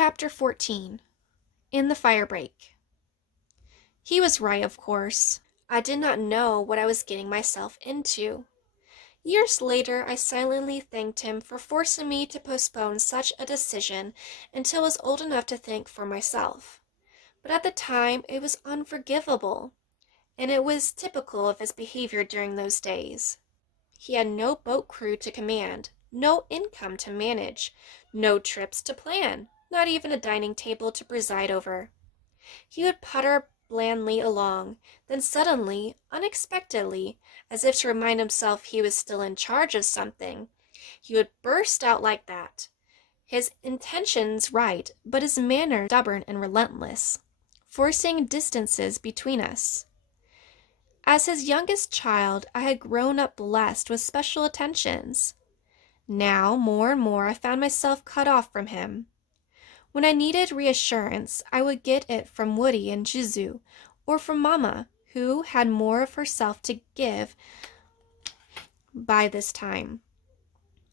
Chapter 14. In the Firebreak. He was right, of course. I did not know what I was getting myself into. Years later, I silently thanked him for forcing me to postpone such a decision until I was old enough to think for myself. But at the time, it was unforgivable, and it was typical of his behavior during those days. He had no boat crew to command, no income to manage, no trips to plan, not even a dining table to preside over. He would putter blandly along, then suddenly, unexpectedly, as if to remind himself he was still in charge of something, he would burst out like that. His intentions right, but his manner stubborn and relentless, forcing distances between us. As his youngest child, I had grown up blessed with special attentions. Now, more and more, I found myself cut off from him. When I needed reassurance, I would get it from Woody and Jizu, or from Mama, who had more of herself to give by this time.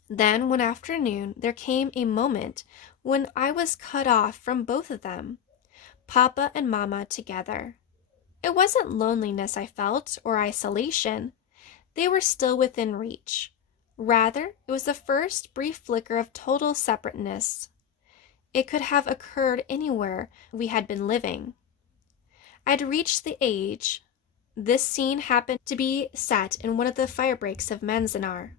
Then, one afternoon, there came a moment when I was cut off from both of them, Papa and Mama together. It wasn't loneliness I felt, or isolation. They were still within reach. Rather, it was the first brief flicker of total separateness. It could have occurred anywhere we had been living. I'd reached the age. This scene happened to be set in one of the firebreaks of Manzanar.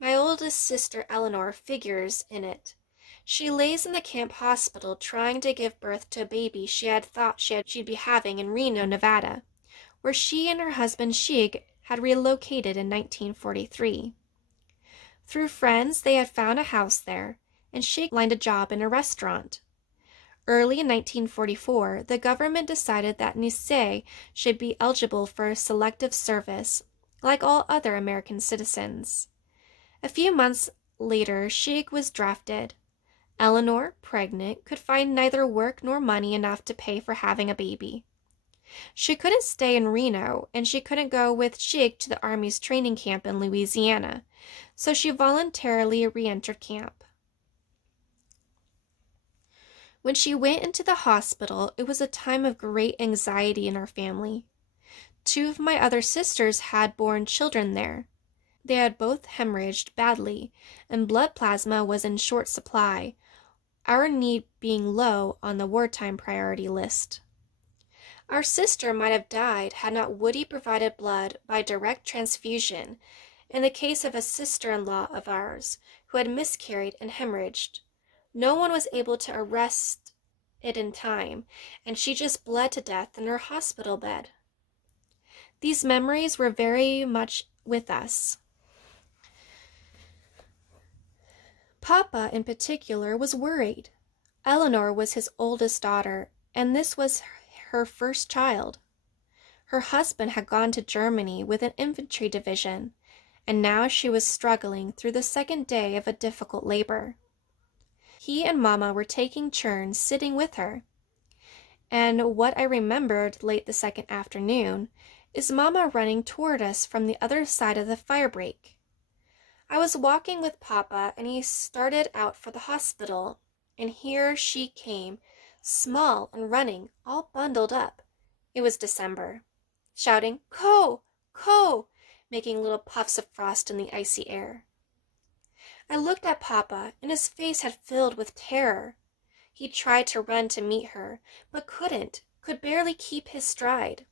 My oldest sister Eleanor figures in it. She lays in the camp hospital trying to give birth to a baby she had thought she'd be having in Reno, Nevada, where she and her husband Shig had relocated in 1943. Through friends, they had found a house there, and Shig lined a job in a restaurant. Early in 1944, the government decided that Nisei should be eligible for selective service, like all other American citizens. A few months later, Shig was drafted. Eleanor, pregnant, could find neither work nor money enough to pay for having a baby. She couldn't stay in Reno, and she couldn't go with Shig to the Army's training camp in Louisiana, so she voluntarily re-entered camp. When she went into the hospital, it was a time of great anxiety in our family. 2 of my other sisters had born children there. They had both hemorrhaged badly, and blood plasma was in short supply, our need being low on the wartime priority list. Our sister might have died had not Woody provided blood by direct transfusion in the case of a sister-in-law of ours who had miscarried and hemorrhaged. No one was able to arrest it in time, and she just bled to death in her hospital bed. These memories were very much with us. Papa, in particular, was worried. Eleanor was his oldest daughter, and this was her first child. Her husband had gone to Germany with an infantry division, and now she was struggling through the second day of a difficult labor. He and Mama were taking turns sitting with her, and what I remembered late the second afternoon is Mama running toward us from the other side of the firebreak. I was walking with Papa, and he started out for the hospital, and here she came, small and running, all bundled up. It was December, shouting, "Ko! Ko!" making little puffs of frost in the icy air. I looked at Papa, and his face had filled with terror. He tried to run to meet her, but could barely keep his stride.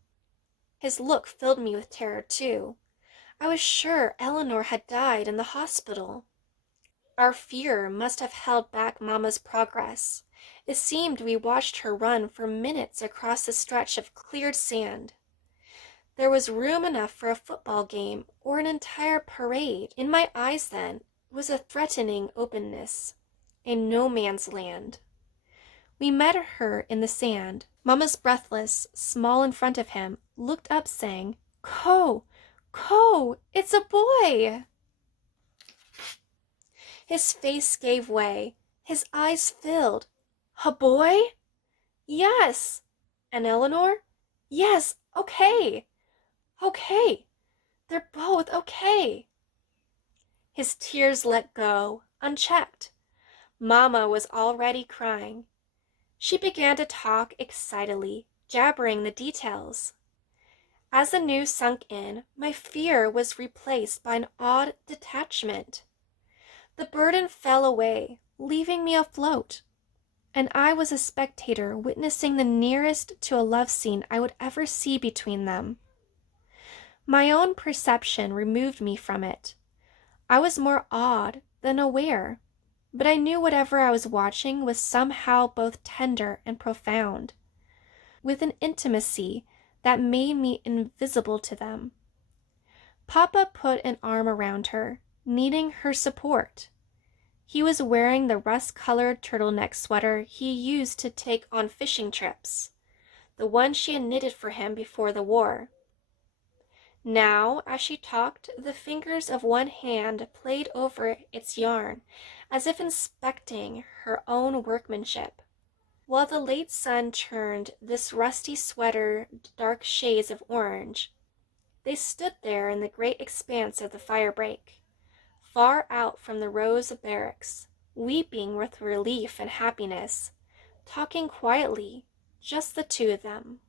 His look filled me with terror, too. I was sure Eleanor had died in the hospital. Our fear must have held back Mama's progress. It seemed we watched her run for minutes across the stretch of cleared sand. There was room enough for a football game or an entire parade. In my eyes, then, was a threatening openness, a no man's land. We met her in the sand. Mama's breathless, small in front of him, looked up saying, "Ko! Ko! It's a boy!" His face gave way. His eyes filled. "A boy?" "Yes." "And Eleanor?" "Yes, okay. Okay. They're both okay." His tears let go, unchecked. Mama was already crying. She began to talk excitedly, jabbering the details. As the news sunk in, my fear was replaced by an odd detachment. The burden fell away, leaving me afloat, and I was a spectator witnessing the nearest to a love scene I would ever see between them. My own perception removed me from it. I was more awed than aware, but I knew whatever I was watching was somehow both tender and profound, with an intimacy that made me invisible to them. Papa put an arm around her, needing her support. He was wearing the rust-colored turtleneck sweater he used to take on fishing trips, the one she had knitted for him before the war. Now, as she talked, the fingers of one hand played over its yarn, as if inspecting her own workmanship, while the late sun turned this rusty sweater dark shades of orange. They stood there in the great expanse of the fire-break, far out from the rows of barracks, weeping with relief and happiness, talking quietly, just the two of them.